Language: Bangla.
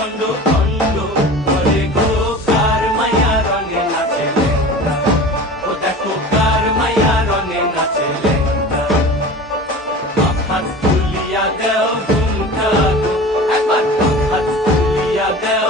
খন্ড খন্ড করে গো কার মায়া রঙে নাচে লেঙ্গা ও দেখো কার মায়া রঙে নাচে লেঙ্গা হাত তুলিয়া দেও ঘুমটা গো একবার হাত তুলিয়া দেও